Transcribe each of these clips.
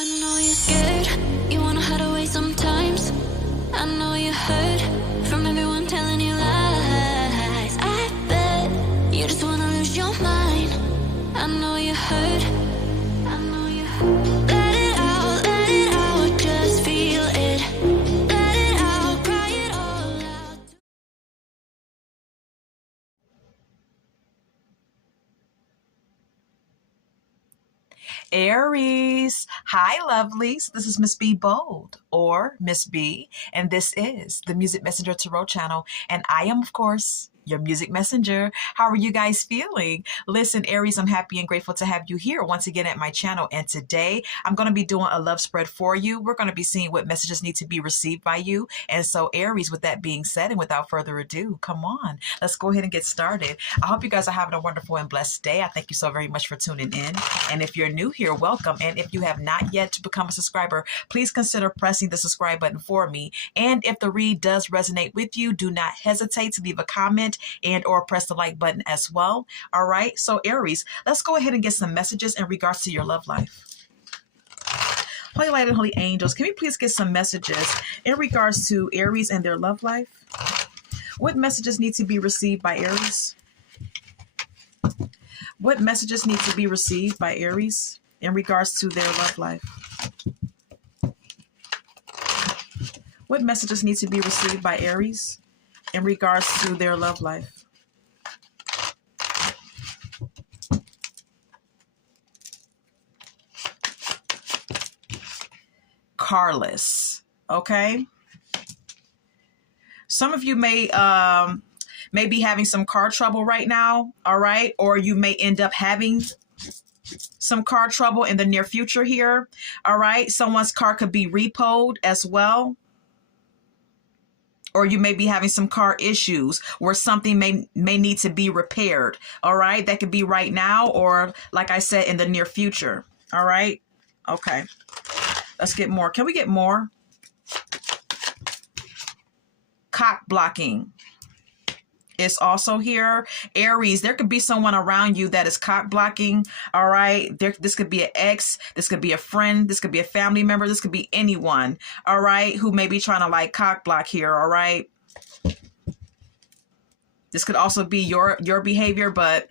I know you're scared, you wanna hide away sometimes. I know you hurt from everyone telling you lies. I bet you just wanna lose your mind. I know you hurt, I know you hurt. Let it out, just feel it. Let it out, cry it all out. Aries, hi lovelies. This is Miss B Bold or Miss B, and this is the Music Messenger Tarot channel. And I am, of course, your music messenger. How are you guys feeling? Listen, Aries, I'm happy and grateful to have you here once again at my channel. And today I'm going to be doing a love spread for you. We're going to be seeing what messages need to be received by you. And so, Aries, with that being said, and without further ado, come on, let's go ahead and get started. I hope you guys are having a wonderful and blessed day. I thank you so very much for tuning in. And if you're new here, welcome. And if you have not yet become a subscriber, please consider pressing the subscribe button for me. And if the read does resonate with you, do not hesitate to leave a comment and or press the like button as well. All right, so Aries, let's go ahead and get some messages in regards to your love life. Holy light and holy angels, can we please get some messages in regards to Aries and their love life? What messages need to be received by Aries? What messages need to be received by Aries in regards to their love life? What messages need to be received by Aries in regards to their love life? Carless, okay? Some of you may be having some car trouble right now, all right? Or you may end up having some car trouble in the near future here, all right? Someone's car could be repoed as well. Or you may be having some car issues where something may need to be repaired, all right? That could be right now or, like I said, in the near future, all right? Okay, let's get more. Can we get more? Cock blocking is also here. Aries, there could be someone around you that is cock blocking, all right? This could be an ex, this could be a friend, this could be a family member, this could be anyone, all right, who may be trying to like cock block here, all right? This could also be your behavior, but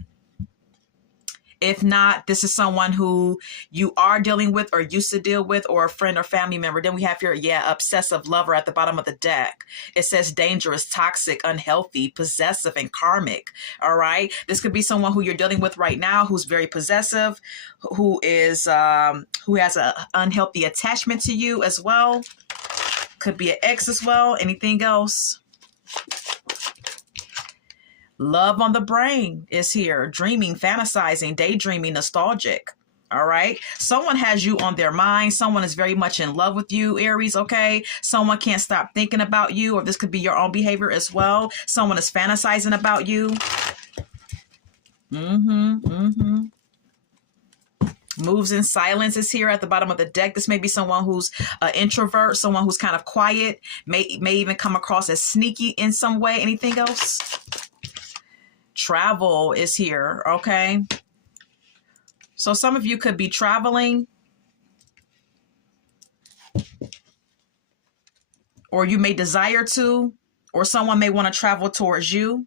if not, this is someone who you are dealing with or used to deal with, or a friend or family member. Then we have your, obsessive lover at the bottom of the deck. It says dangerous, toxic, unhealthy, possessive, and karmic. All right. This could be someone who you're dealing with right now, who's very possessive, who has an unhealthy attachment to you as well. Could be an ex as well. Anything else? Love on the brain is here. Dreaming, fantasizing, daydreaming, nostalgic. All right. Someone has you on their mind. Someone is very much in love with you, Aries. Okay. Someone can't stop thinking about you, or this could be your own behavior as well. Someone is fantasizing about you. Moves in silence is here at the bottom of the deck. This may be someone who's an introvert, someone who's kind of quiet, may even come across as sneaky in some way. Anything else? Travel is here, okay? So some of you could be traveling, or you may desire to, or someone may want to travel towards you.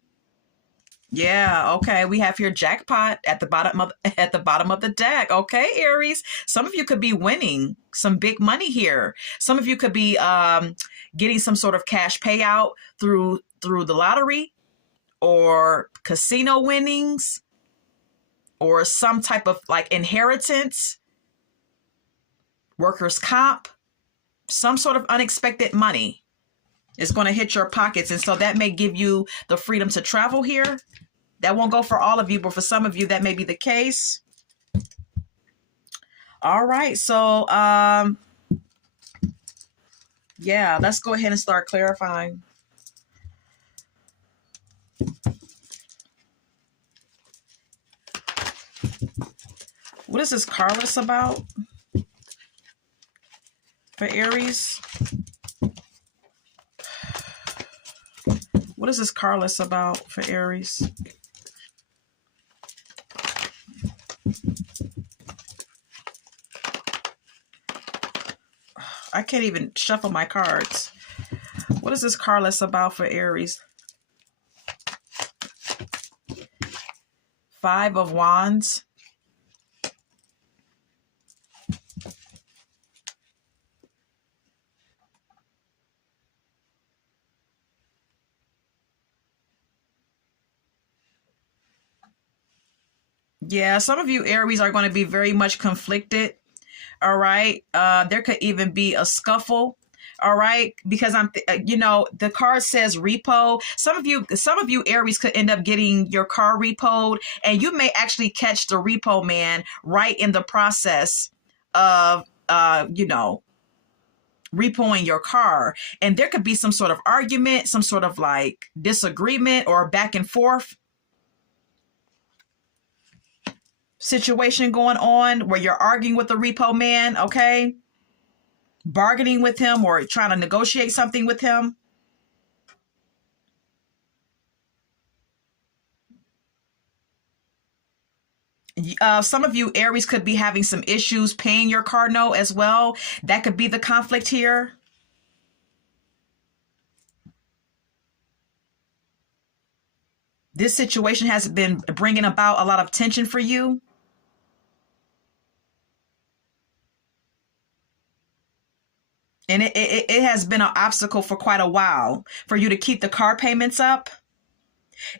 Yeah, okay. We have here jackpot at the bottom of the deck. Okay, Aries. Some of you could be winning some big money here. Some of you could be getting some sort of cash payout through the lottery, or casino winnings, or some type of like inheritance, workers' comp, some sort of unexpected money is going to hit your pockets. And so that may give you the freedom to travel here. That won't go for all of you, but for some of you, that may be the case. All right. So, yeah, let's go ahead and start clarifying. What is this Carless about for Aries? What is this Carless about for Aries? I can't even shuffle my cards. What is this card list about for Aries? 5 of Wands. Yeah, some of you Aries are going to be very much conflicted. All right. There could even be a scuffle. All right, because the card says repo. Some of you Aries could end up getting your car repoed, and you may actually catch the repo man right in the process of repoing your car, and there could be some sort of argument, some sort of like disagreement or back and forth situation going on where you're arguing with the repo man, okay? Bargaining with him or trying to negotiate something with him. Some of you Aries could be having some issues paying your car note as well. That could be the conflict here. This situation has been bringing about a lot of tension for you. And it has been an obstacle for quite a while for you to keep the car payments up.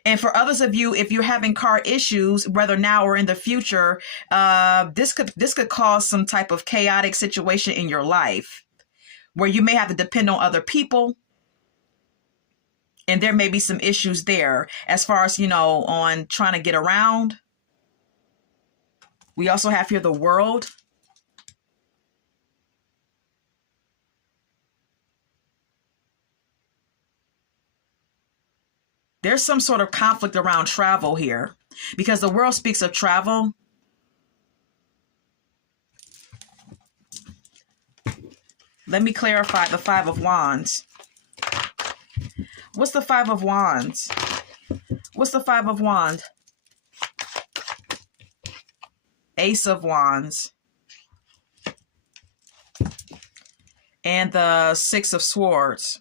And for others of you, if you're having car issues, whether now or in the future, this could cause some type of chaotic situation in your life where you may have to depend on other people. And there may be some issues there as far as, on trying to get around. We also have here the World. There's some sort of conflict around travel here because the World speaks of travel. Let me clarify the 5 of Wands. What's the 5 of Wands? What's the 5 of Wands? Ace of Wands. And the 6 of Swords.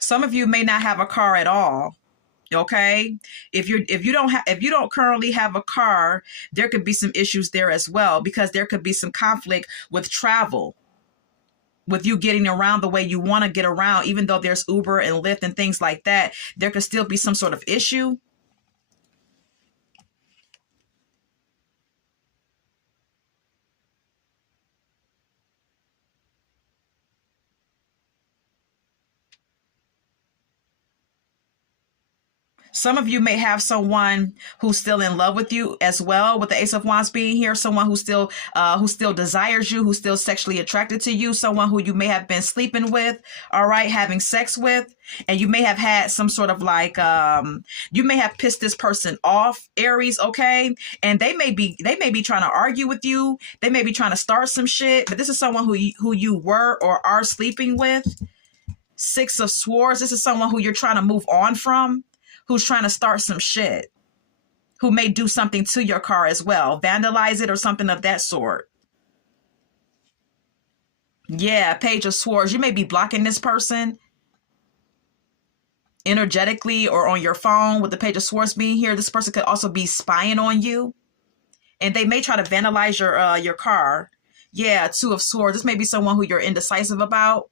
Some of you may not have a car at all. Okay, if you don't currently have a car, there could be some issues there as well because there could be some conflict with travel, with you getting around the way you want to get around. Even though there's Uber and Lyft and things like that, there could still be some sort of issue. Some of you may have someone who's still in love with you as well, with the Ace of Wands being here. Someone who still desires you, who's still sexually attracted to you. Someone who you may have been sleeping with, all right, having sex with, and you may have had some sort of like you may have pissed this person off, Aries, okay? And they may be trying to argue with you. They may be trying to start some shit. But this is someone who you were or are sleeping with. 6 of Swords. This is someone who you're trying to move on from, who's trying to start some shit, who may do something to your car as well, vandalize it or something of that sort. Yeah, Page of Swords. You may be blocking this person energetically or on your phone with the Page of Swords being here. This person could also be spying on you, and they may try to vandalize your car. Yeah, 2 of Swords. This may be someone who you're indecisive about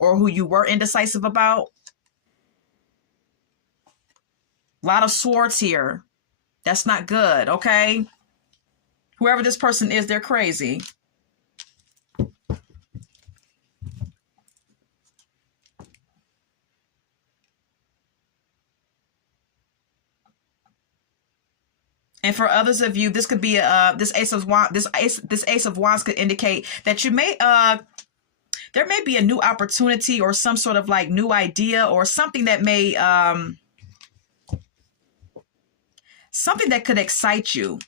or who you were indecisive about. A lot of swords here. That's not good, okay? Whoever this person is, they're crazy. And for others of you, this could be this Ace of Wands. This Ace of Wands could indicate that you may there may be a new opportunity or some sort of like new idea or something that may something that could excite you.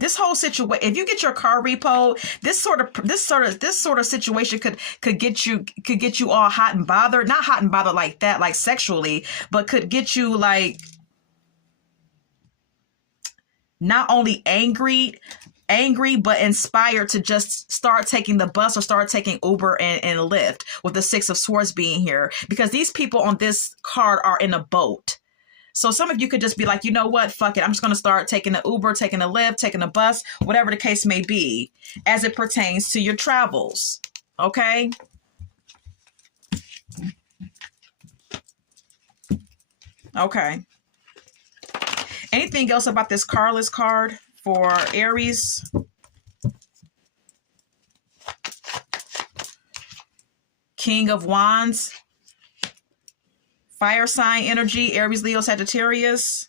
This whole situation, if you get your car repoed, this sort of situation could get you all hot and bothered. Not hot and bothered like that, like sexually, but could get you like not only angry, but inspired to just start taking the bus or start taking Uber and Lyft, with the Six of Swords being here, because these people on this card are in a boat. So some of you could just be like, you know what, fuck it, I'm just going to start taking the Uber, taking the Lyft, taking the bus, whatever the case may be, as it pertains to your travels. Okay? Okay. Anything else about this Carless card for Aries? King of Wands. Fire sign energy, Aries, Leo, Sagittarius.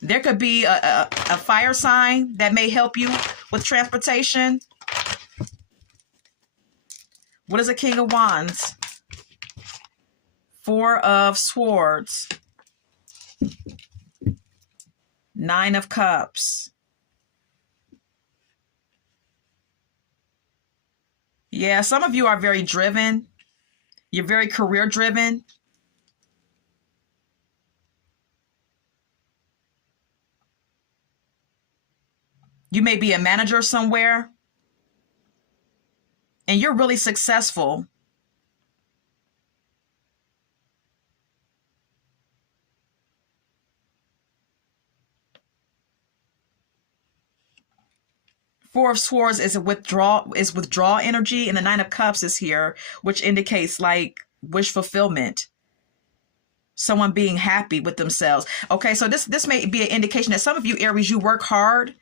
There could be a fire sign that may help you with transportation. What is a King of Wands? Four of Swords. Nine of Cups. Yeah, some of you are very driven. You're very career driven. You may be a manager somewhere, and you're really successful. Four of Swords is withdrawal energy, and the Nine of Cups is here, which indicates like wish fulfillment. Someone being happy with themselves. Okay, so this may be an indication that some of you Aries, you work hard.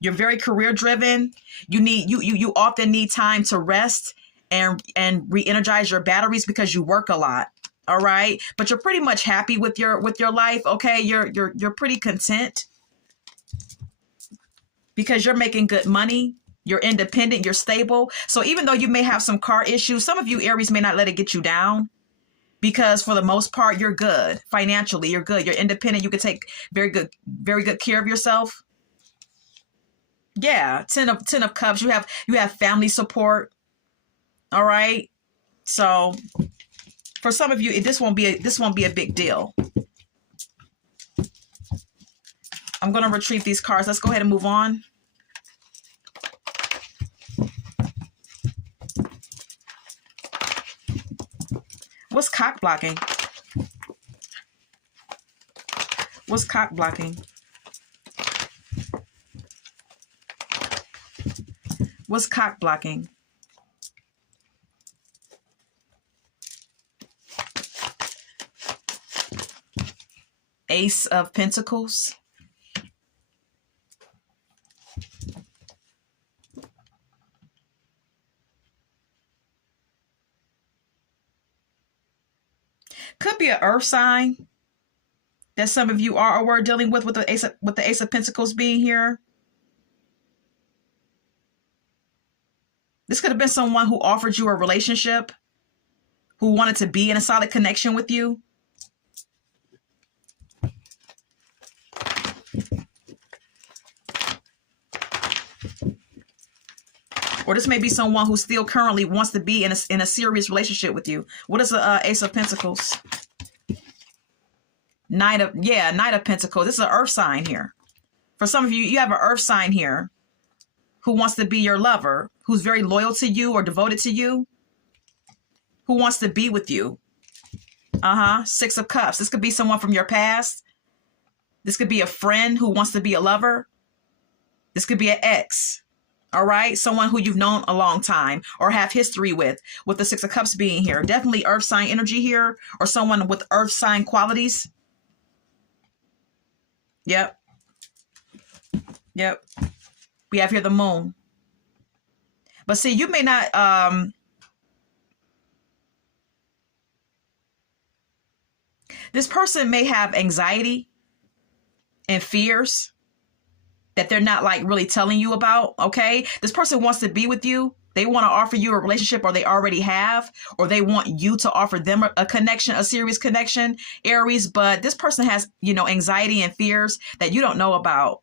You're very career driven. You often need time to rest and re-energize your batteries because you work a lot. All right, but you're pretty much happy with your life. Okay, you're pretty content because you're making good money. You're independent. You're stable. So even though you may have some car issues, some of you Aries may not let it get you down, because for the most part you're good financially. You're good. You're independent. You can take very good care of yourself. Yeah, Ten of Cups. You have family support. All right. So for some of you, this won't be a big deal. I'm going to retrieve these cards. Let's go ahead and move on. What's cock blocking? What's cock blocking? What's cock blocking? Ace of Pentacles. Could be an earth sign that some of you are or were dealing with the Ace of Pentacles being here. This could have been someone who offered you a relationship, who wanted to be in a solid connection with you. Or this may be someone who still currently wants to be in a serious relationship with you. What is the Ace of Pentacles? Knight of Pentacles. This is an earth sign here. For some of you, you have an earth sign here who wants to be your lover, who's very loyal to you or devoted to you, who wants to be with you. Six of Cups. This could be someone from your past. This could be a friend who wants to be a lover. This could be an ex. All right. Someone who you've known a long time or have history with the Six of Cups being here. Definitely earth sign energy here, or someone with earth sign qualities. Yep. We have here the Moon. But see, you may not, this person may have anxiety and fears that they're not like really telling you about. Okay. This person wants to be with you, They want to offer you a relationship, or they already have, or they want you to offer them a connection, a serious connection, Aries. But this person has, you know, anxiety and fears that you don't know about.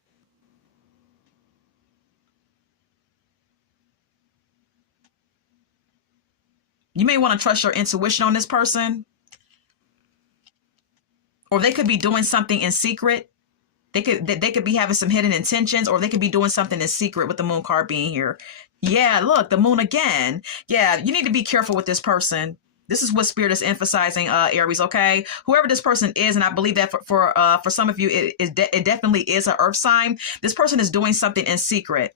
You may want to trust your intuition on this person, or they could be doing something in secret. They could be having some hidden intentions, or they could be doing something in secret with the moon card being here. Yeah, look, the moon again. Yeah, you need to be careful with this person. This is what Spirit is emphasizing, Aries, okay? Whoever this person is, and I believe that for some of you, it definitely is an earth sign. This person is doing something in secret,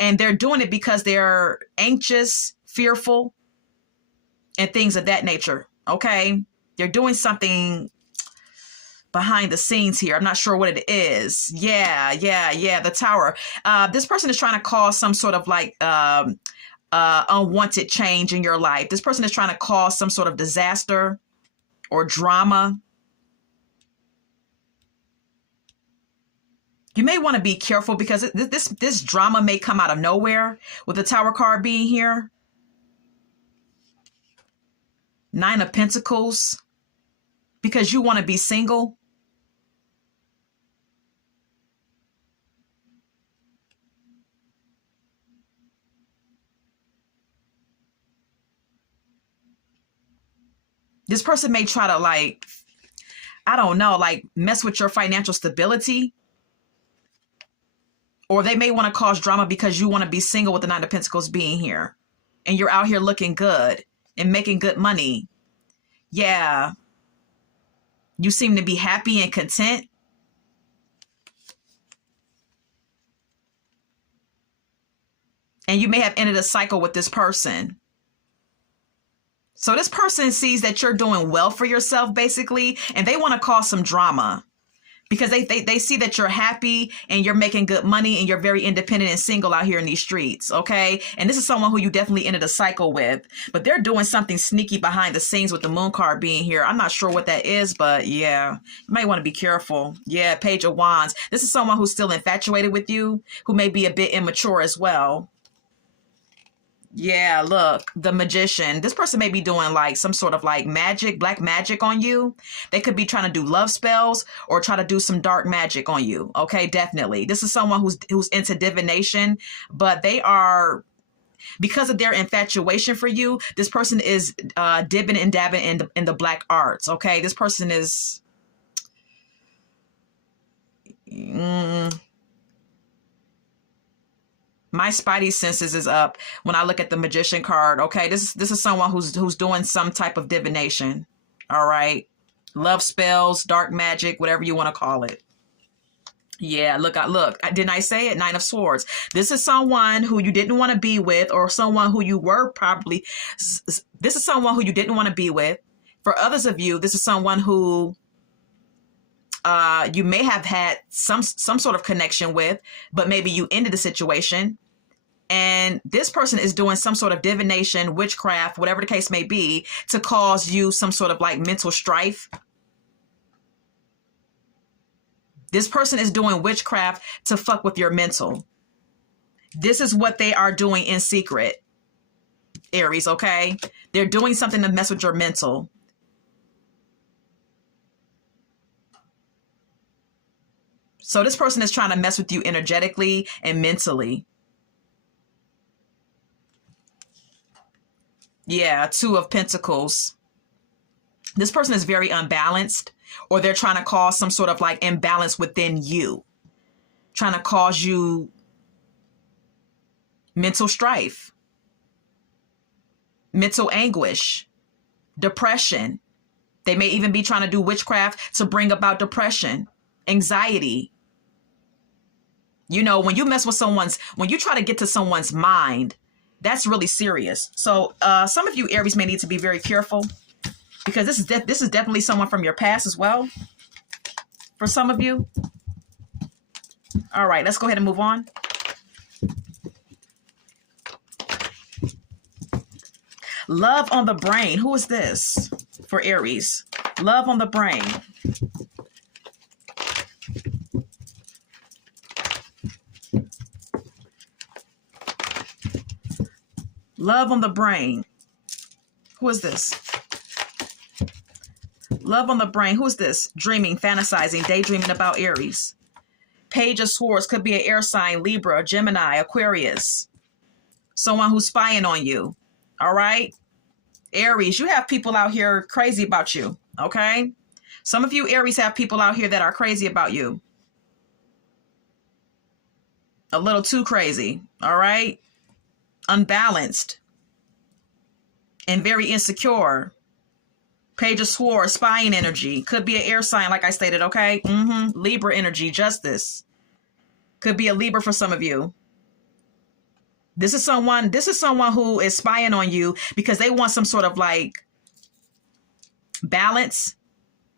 and they're doing it because they're anxious, fearful, and things of that nature, okay? They're doing something behind the scenes here. I'm not sure what it is. Yeah, the Tower. This person is trying to cause some sort of like unwanted change in your life. This person is trying to cause some sort of disaster or drama. You may want to be careful because this drama may come out of nowhere with the Tower card being here. 9 of Pentacles, because you want to be single. This person may try to, like, I don't know, like mess with your financial stability. Or they may want to cause drama because you want to be single with the 9 of Pentacles being here. And you're out here looking good and making good money. Yeah. You seem to be happy and content. And you may have ended a cycle with this person. So this person sees that you're doing well for yourself, basically, and they want to cause some drama because they see that you're happy and you're making good money and you're very independent and single out here in these streets, okay? And this is someone who you definitely ended a cycle with, but they're doing something sneaky behind the scenes with the moon card being here. I'm not sure what that is, but yeah, you might want to be careful. Yeah, Page of Wands. This is someone who's still infatuated with you, who may be a bit immature as well. Yeah, look, the Magician. This person may be doing like some sort of like magic, black magic on you. They could be trying to do love spells or try to do some dark magic on you. Okay, definitely. This is someone who's into divination, but they are, because of their infatuation for you, this person is dibbing and dabbing in the black arts. Okay, this person is my spidey senses is up when I look at the Magician card. Okay, this is someone who's doing some type of divination. All right, love spells, dark magic, whatever you want to call it. Yeah, look, didn't I say it? 9 of Swords. This is someone who you didn't want to be with, or someone who you were probably. This is someone who you didn't want to be with. For others of you, this is someone who you may have had some sort of connection with, but maybe you ended the situation. And this person is doing some sort of divination, witchcraft, whatever the case may be, to cause you some sort of like mental strife. This person is doing witchcraft to fuck with your mental. This is what they are doing in secret, Aries, okay? They're doing something to mess with your mental. So this person is trying to mess with you energetically and mentally. Yeah, 2 of Pentacles. This person is very unbalanced, or they're trying to cause some sort of like imbalance within you, trying to cause you mental strife, mental anguish, depression. They may even be trying to do witchcraft to bring about depression, anxiety. You know, when you mess with when you try to get to someone's mind, that's really serious. So some of you Aries may need to be very careful, because this is definitely someone from your past as well. For some of you. All right, let's go ahead and move on. Love on the brain. Who is this for Aries? Love on the brain. Love on the brain. Who is this? Love on the brain. Who is this? Dreaming, fantasizing, daydreaming about Aries. Page of Swords could be an air sign, Libra, Gemini, Aquarius. Someone who's spying on you. All right? Aries, you have people out here crazy about you. Okay? Some of you Aries have people out here that are crazy about you. A little too crazy. All right? Unbalanced. And very insecure. Page of Swords, spying energy. Could be an air sign, like I stated, okay? Libra energy, justice. Could be a Libra for some of you. This is someone who is spying on you because they want some sort of like balance.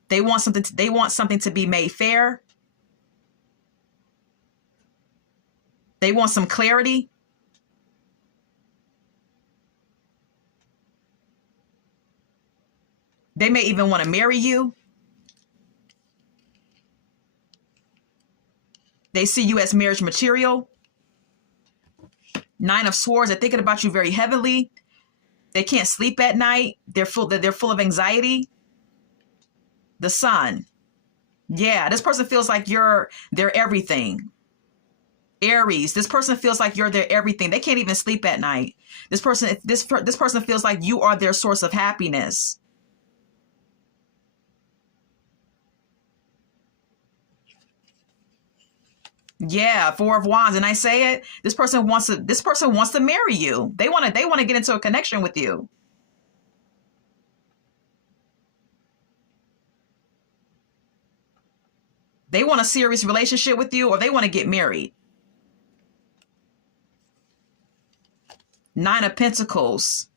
They want something to be made fair. They want some clarity. They may even want to marry you. They see you as marriage material. Nine of Swords. They're thinking about you very heavily. They can't sleep at night. They're full of anxiety. The Sun. Yeah, this person feels like you're their everything. Aries. This person feels like you're their everything. They can't even sleep at night. This person feels like you are their source of happiness. Yeah, Four of Wands, and I say it. This person wants to marry you. They want to get into a connection with you. They want a serious relationship with you, or they want to get married. Nine of Pentacles.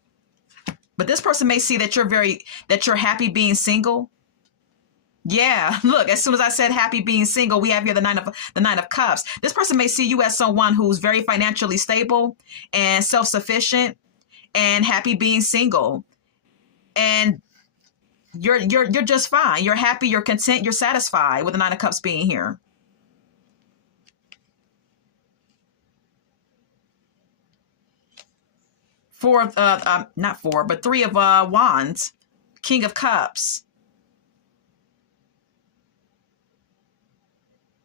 But this person may see that you're happy being single. Yeah, look, as soon as I said happy being single, we have here the nine of Cups. This person may see you as someone who's very financially stable and self-sufficient and happy being single. And you're just fine. You're happy, you're content, you're satisfied with the Nine of Cups being here. Three of Wands, King of Cups.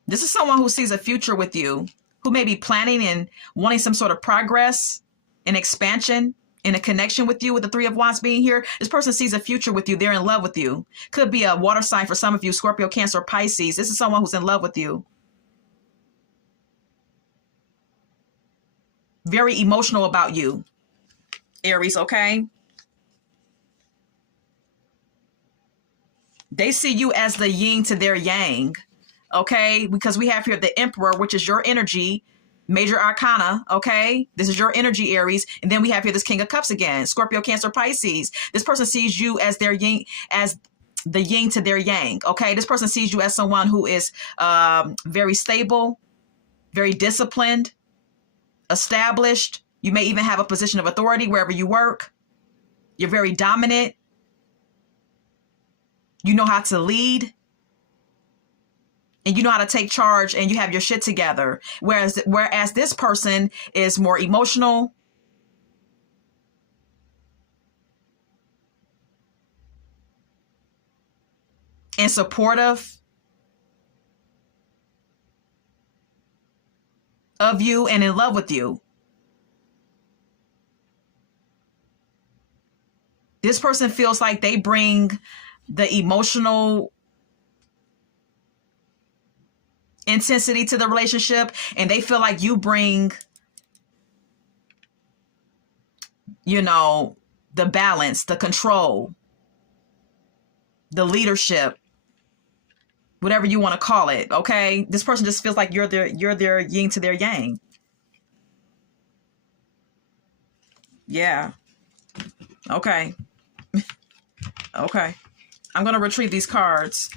This is someone who sees a future with you, who may be planning and wanting some sort of progress and expansion in a connection with you with the Three of Wands being here. This person sees a future with you. They're in love with you. Could be a water sign for some of you, Scorpio, Cancer, Pisces. This is someone who's in love with you. Very emotional about you, Aries, okay? They see you as the yin to their yang. Okay, because we have here the Emperor, which is your energy, major arcana. Okay, this is your energy, Aries. And then we have here this King of Cups again, Scorpio, Cancer, Pisces. This person sees you as their yin, as the yin to their yang. Okay, this person sees you as someone who is very stable, very disciplined, established. You may even have a position of authority wherever you work. You're very dominant. You know how to lead. And you know how to take charge, and you have your shit together. Whereas this person is more emotional, and supportive of you and in love with you. This person feels like they bring the emotional intensity to the relationship, and they feel like you bring, the balance, the control, the leadership, whatever you want to call it. Okay, this person just feels like you're their yin to their yang. Yeah. Okay. Okay. I'm gonna retrieve these cards.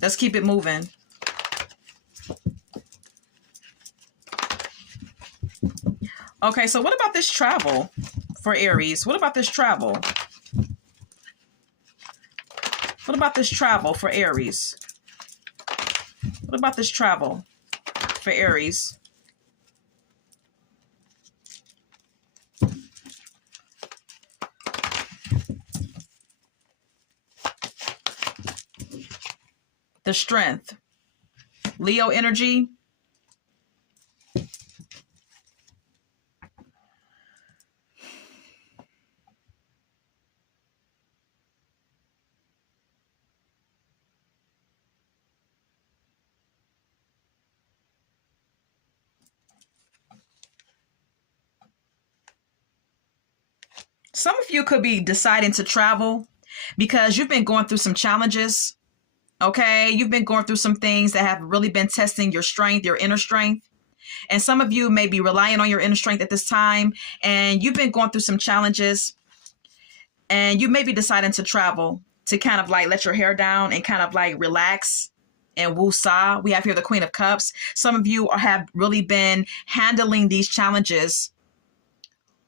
Let's keep it moving. Okay, so what about this travel for Aries? What about this travel? What about this travel for Aries? What about this travel for Aries? the Strength. Leo energy. Some of you could be deciding to travel because you've been going through some challenges. Okay, you've been going through some things that have really been testing your strength, your inner strength. And some of you may be relying on your inner strength at this time, and you've been going through some challenges, and you may be deciding to travel to kind of like let your hair down and kind of like relax and woo-saw. We have here the Queen of Cups. Some of you have really been handling these challenges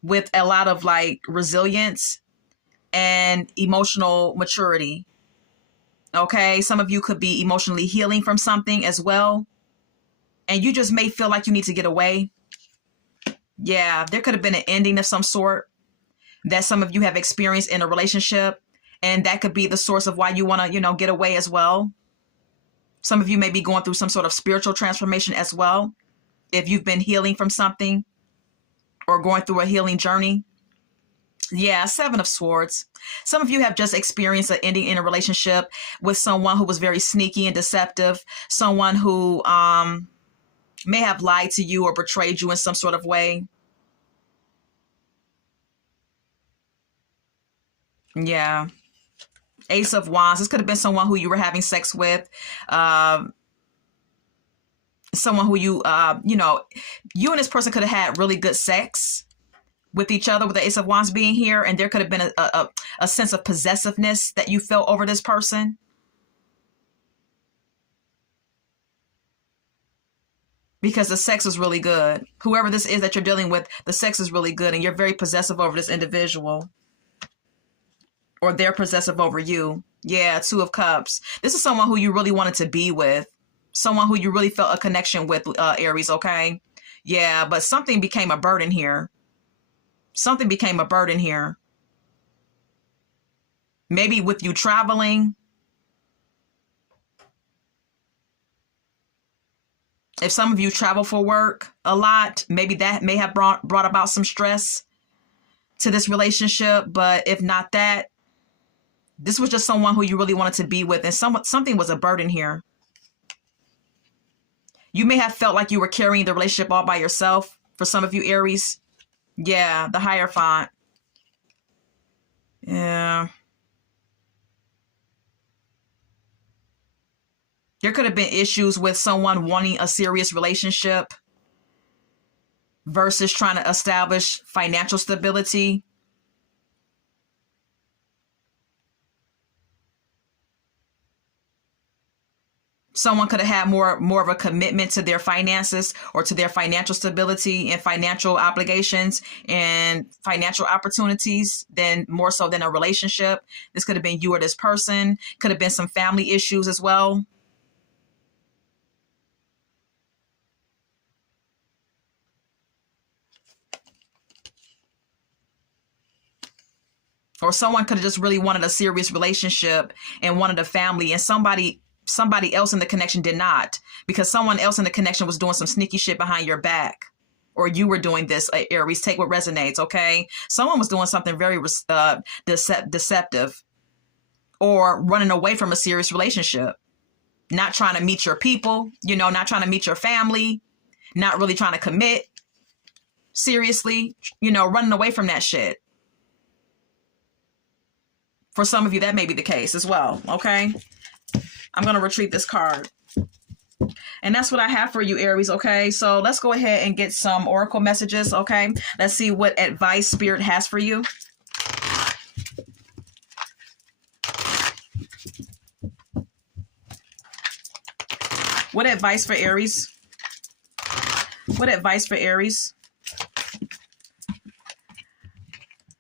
with a lot of like resilience and emotional maturity. Okay, some of you could be emotionally healing from something as well. And you just may feel like you need to get away. Yeah, there could have been an ending of some sort that some of you have experienced in a relationship. And that could be the source of why you want to, get away as well. Some of you may be going through some sort of spiritual transformation as well. If you've been healing from something or going through a healing journey. Yeah, Seven of Swords. Some of you have just experienced an ending in a relationship with someone who was very sneaky and deceptive. Someone who may have lied to you or betrayed you in some sort of way. Yeah. Ace of Wands. This could have been someone who you were having sex with. Someone who you and this person could have had really good sex with each other, with the Ace of Wands being here, and there could have been a sense of possessiveness that you felt over this person. Because the sex is really good. Whoever this is that you're dealing with, the sex is really good, and you're very possessive over this individual. Or they're possessive over you. Yeah, Two of Cups. This is someone who you really wanted to be with. Someone who you really felt a connection with, Aries, okay? Yeah, but something became a burden here. Something became a burden here. Maybe with you traveling. If some of you travel for work a lot, maybe that may have brought about some stress to this relationship. But if not that, this was just someone who you really wanted to be with, and something was a burden here. You may have felt like you were carrying the relationship all by yourself. For some of you, Aries. Yeah, the Hierophant. Yeah. There could have been issues with someone wanting a serious relationship versus trying to establish financial stability. Someone could have had more of a commitment to their finances or to their financial stability and financial obligations and financial opportunities than more so than a relationship. This could have been you or this person. Could have been some family issues as well. Or someone could have just really wanted a serious relationship and wanted a family, and somebody else in the connection did not, because someone else in the connection was doing some sneaky shit behind your back. Or you were doing this, Aries. Take what resonates, okay? Someone was doing something very deceptive or running away from a serious relationship. Not trying to meet your people, not trying to meet your family, not really trying to commit seriously, running away from that shit. For some of you, that may be the case as well, okay? I'm going to retrieve this card. And that's what I have for you, Aries, okay? So let's go ahead and get some oracle messages, okay? Let's see what advice Spirit has for you. What advice for Aries? What advice for Aries?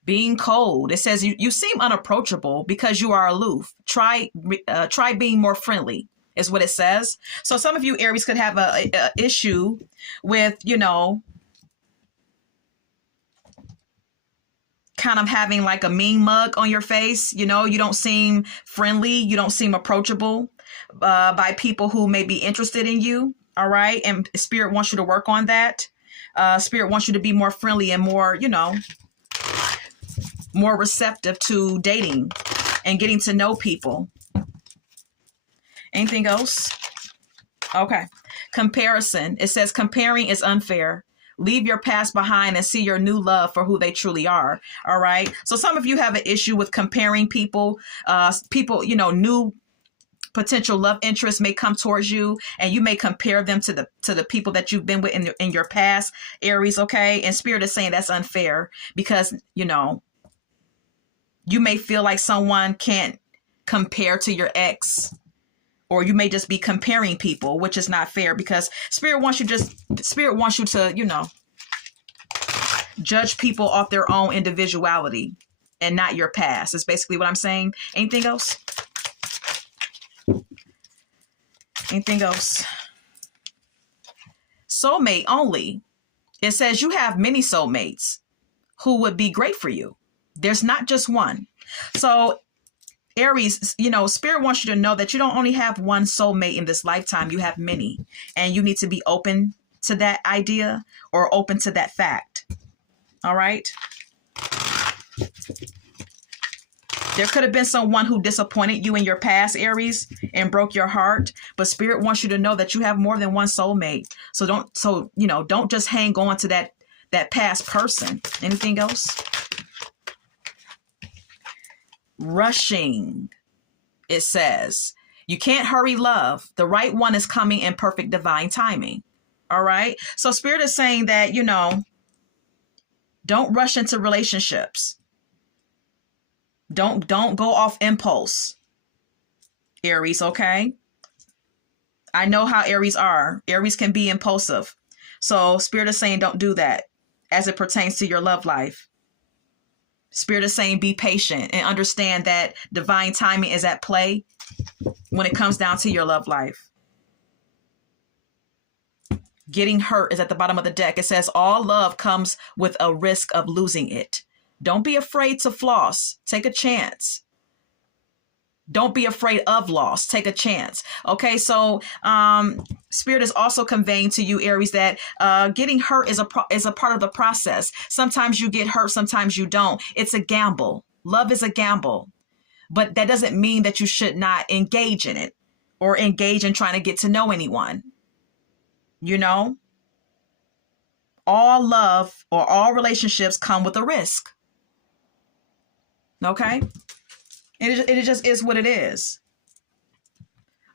Being cold. It says you seem unapproachable because you are aloof. Try being more friendly is what it says. So some of you, Aries, could have a issue with, kind of having like a mean mug on your face. You don't seem friendly. You don't seem approachable. by people who may be interested in you. All right. And Spirit wants you to work on that. Spirit wants you to be more friendly and more, more receptive to dating and getting to know people. Anything else? Okay. Comparison. It says comparing is unfair. Leave your past behind and see your new love for who they truly are. All right. So some of you have an issue with comparing people. New potential love interests may come towards you, and you may compare them to the people that you've been with in your past, Aries. Okay. And Spirit is saying that's unfair because, you may feel like someone can't compare to your ex, or you may just be comparing people, which is not fair because Spirit wants you to, judge people off their own individuality and not your past. Is basically what I'm saying. Anything else? Anything else? Soulmate only. It says you have many soulmates who would be great for you. There's not just one. So Aries, Spirit wants you to know that you don't only have one soulmate in this lifetime. You have many, and you need to be open to that idea or open to that fact. All right. There could have been someone who disappointed you in your past, Aries, and broke your heart. But Spirit wants you to know that you have more than one soulmate. So don't just hang on to that past person. Anything else? Rushing. It says you can't hurry love. The right one is coming in perfect divine timing. All right. So Spirit is saying that, don't rush into relationships. Don't go off impulse, Aries. Okay. I know how Aries are. Aries can be impulsive. So Spirit is saying don't do that as it pertains to your love life. Spirit is saying be patient and understand that divine timing is at play when it comes down to your love life. Getting hurt is at the bottom of the deck. It says all love comes with a risk of losing it. Don't be afraid to floss. Take a chance. Don't be afraid of loss. Take a chance. Okay, so Spirit is also conveying to you, Aries, that getting hurt is a part of the process. Sometimes you get hurt, sometimes you don't. It's a gamble. Love is a gamble. But that doesn't mean that you should not engage in it or engage in trying to get to know anyone. All love or all relationships come with a risk. Okay? It just is what it is.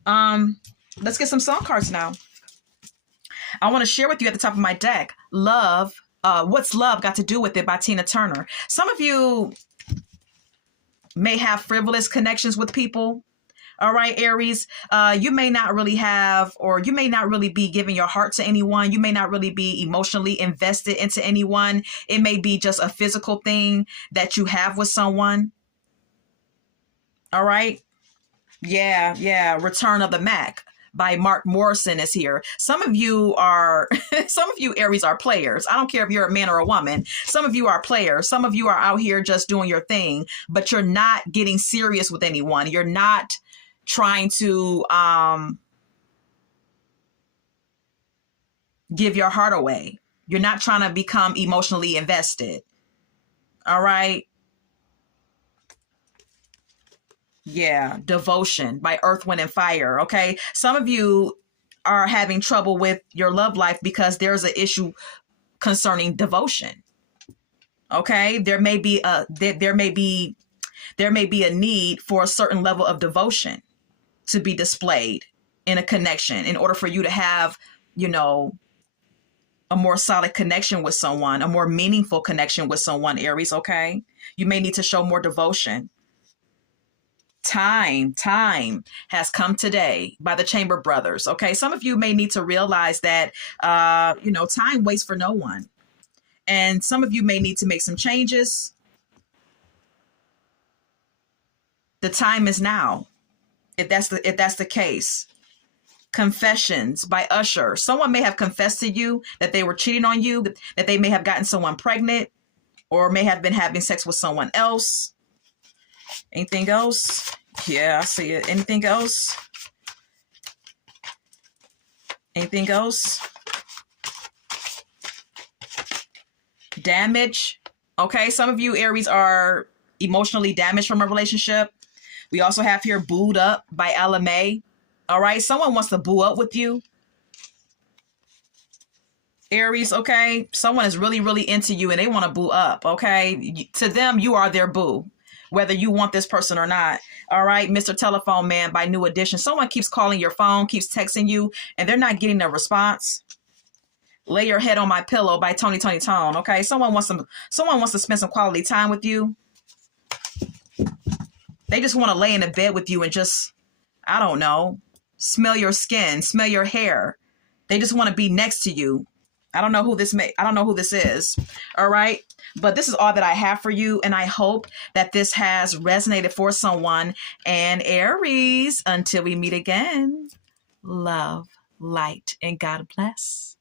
Let's get some song cards now. I want to share with you at the top of my deck, Love, What's Love Got to Do With It by Tina Turner. Some of you may have frivolous connections with people. All right, Aries, you may not really have, or you may not really be giving your heart to anyone. You may not really be emotionally invested into anyone. It may be just a physical thing that you have with someone. All right. Yeah. Return of the Mac by Mark Morrison is here. Some of you Aries are players. I don't care if you're a man or a woman. Some of you are players. Some of you are out here just doing your thing, but you're not getting serious with anyone. You're not trying to give your heart away. You're not trying to become emotionally invested. All right. Yeah, Devotion by Earth, Wind, and Fire. Okay. Some of you are having trouble with your love life because there's an issue concerning devotion. Okay. There may be a need for a certain level of devotion to be displayed in a connection in order for you to have, a more solid connection with someone, a more meaningful connection with someone, Aries. Okay. You may need to show more devotion. Time has come today by the Chamber Brothers. Okay. Some of you may need to realize that, time waits for no one. And some of you may need to make some changes. The time is now. If that's the case. Confessions by Usher. Someone may have confessed to you that they were cheating on you, that they may have gotten someone pregnant, or may have been having sex with someone else. Anything else? Yeah, I see it. Anything else? Anything else? Damage. Okay, some of you Aries are emotionally damaged from a relationship. We also have here Booed Up by LMA. All right, someone wants to boo up with you. Aries, okay? Someone is really, really into you and they want to boo up, okay? To them, you are their boo, whether you want this person or not. All right, Mr. Telephone Man by New Edition. Someone keeps calling your phone, keeps texting you, and they're not getting a response. Lay Your Head on My Pillow by Tony Tone, okay? Someone wants to spend some quality time with you. They just want to lay in a bed with you and just, I don't know, smell your skin, smell your hair. They just want to be next to you. I don't know who this is. All right. But this is all that I have for you. And I hope that this has resonated for someone. And Aries, until we meet again, love, light, and God bless.